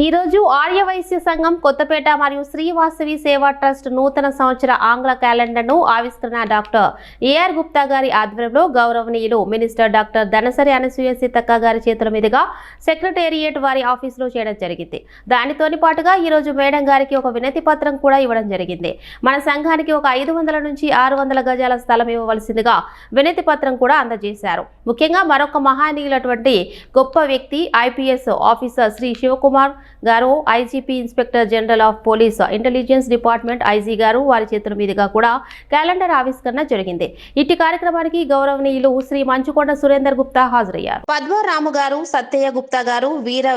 ఈరోజు ఆర్యవైశ్య సంఘం కొత్తపేట మరియు శ్రీవాసవి సేవా ట్రస్ట్ నూతన సంవత్సర ఆంగ్ల క్యాలెండర్ను ఆవిష్కరణ డాక్టర్ ఏఆర్ గుప్తా గారి ఆధ్వర్యంలో గౌరవనీయులు మినిస్టర్ డాక్టర్ ధనసరి అనసూయ సీతక్క గారి చేతుల మీదుగా సెక్రటేరియట్ వారి ఆఫీసులో చేయడం జరిగింది. దానితోని పాటుగా ఈరోజు మేడం గారికి ఒక వినతి పత్రం కూడా ఇవ్వడం జరిగింది. మన సంఘానికి ఒక 500 నుంచి 600 గజాల స్థలం ఇవ్వవలసిందిగా వినతి పత్రం కూడా అందజేశారు. ముఖ్యంగా మరొక మహానీయులటువంటి గొప్ప వ్యక్తి ఐపీఎస్ ఆఫీసర్ శ్రీ శివకుమార్ గారు, IGP inspector general of police intelligence department IG గారు వారి చేతుల మీదుగా కూడా క్యాలెండర్ ఆవిష్కరణ జరిగింది. ఇట్టి కార్యక్రమానికి గౌరవనీయులు శ్రీ మంచుకొండ సురేందర్ గుప్తా హాజరయ్యారు. పద్మరాము గారు, సత్యయ్య గుప్తా గారు,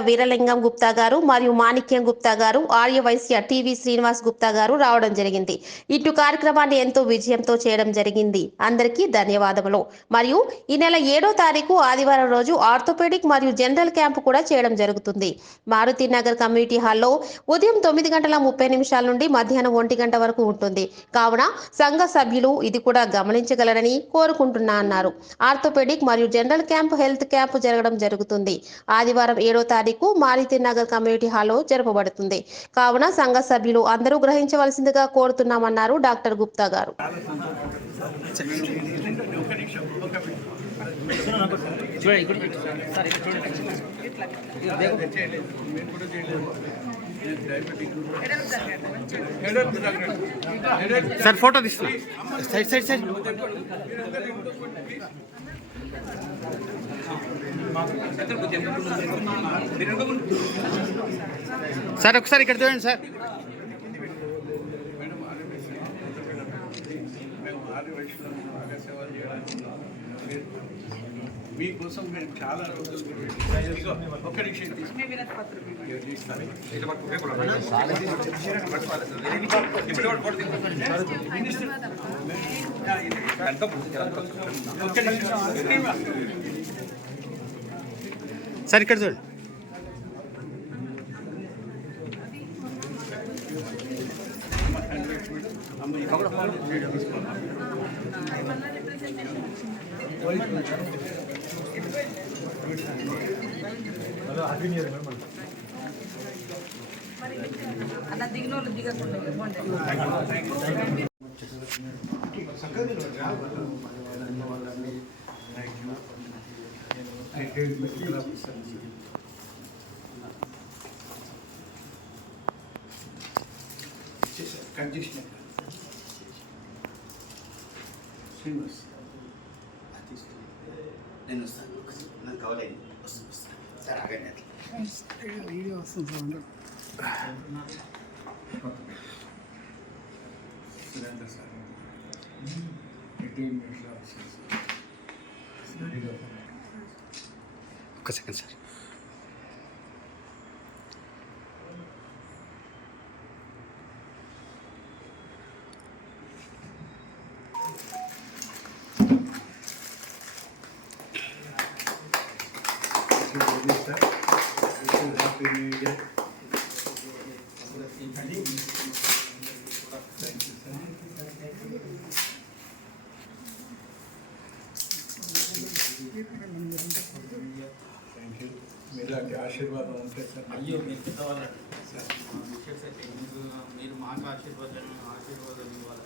వీరలింగం గుప్తా గారు మరియు మాణిక్యం గుప్తా గారు, ఆర్యవైశ్య టీవీ శ్రీనివాస్ గుప్తా గారు రావడం జరిగింది. ఇటు కార్యక్రమాన్ని ఎంతో విజయంతో చేయడం జరిగింది. అందరికీ ధన్యవాదములు. మరియు ఈ నెల 7వ తారీఖు ఆదివారం రోజు ఆర్థోపెడిక్ మరియు జనరల్ క్యాంపు కూడా చేయడం జరుగుతుంది. మారుతి నగర్ కమ్యూనిటీ హాల్లో ఉదయం 9:30 నుండి మధ్యాహ్నం 1 గంట వరకు ఉంటుంది. కావున సంఘ సభ్యులు ఇది కూడా గమనించగలరని కోరుకుంటున్నా అన్నారు. ఆర్థోపెడిక్ మరియు జనరల్ క్యాంప్, హెల్త్ క్యాంప్ జరగడం జరుగుతుంది. ఆదివారం 7వ తారీఖు మారుతి నగర్ కమ్యూనిటీ హాల్లో జరపబడుతుంది. కావున సంఘ సభ్యులు అందరూ గ్రహించవలసిందిగా కోరుతున్నామన్నారు డాక్టర్ గుప్తా గారు. సార్ ఫోటో తీస్తున్నా సైడ్ సైడ్ సైడ్ సార్ ఒకసారి ఇక్కడ చూడండి సార్. మీకోసం మేము చాలా రోజులు ఒక్క నిమిషం సార్ ఇక్కడ చూడండి. అలా దిగినోళ్ళు దిగకుండా కండిషన్ శ్రీనివాస్ నేను వస్తాను, నాకు కావాలేదు సార్. ఆగండి వీడియో వస్తుంది. సురేంద్ర సార్ ఒక్క second sir. Happy new year. మీలాంటి ఆశీర్వాదం ఉంటే సార్. అయ్యో మీరు పెద్దవాళ్ళండి సార్, మీరు మాకు ఆశీర్వాదం ఇవ్వాలి.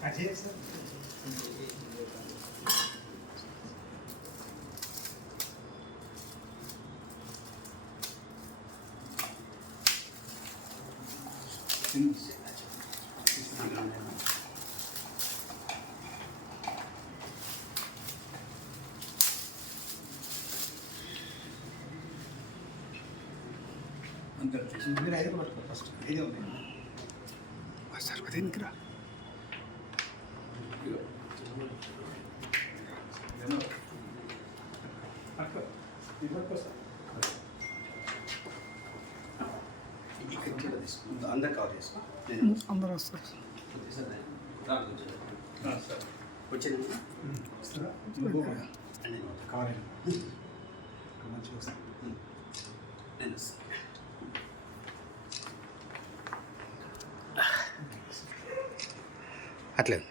మీరు ఐదు పట్టుకో ఫస్ట్. ఐదే ఉన్నాయి సార్ దేనికి రా. అందరు కవర్ చేసుకో. అందరూ వస్తారు వచ్చింది కావాలి మంచిగా వస్తాను. నేను అట్లేదు.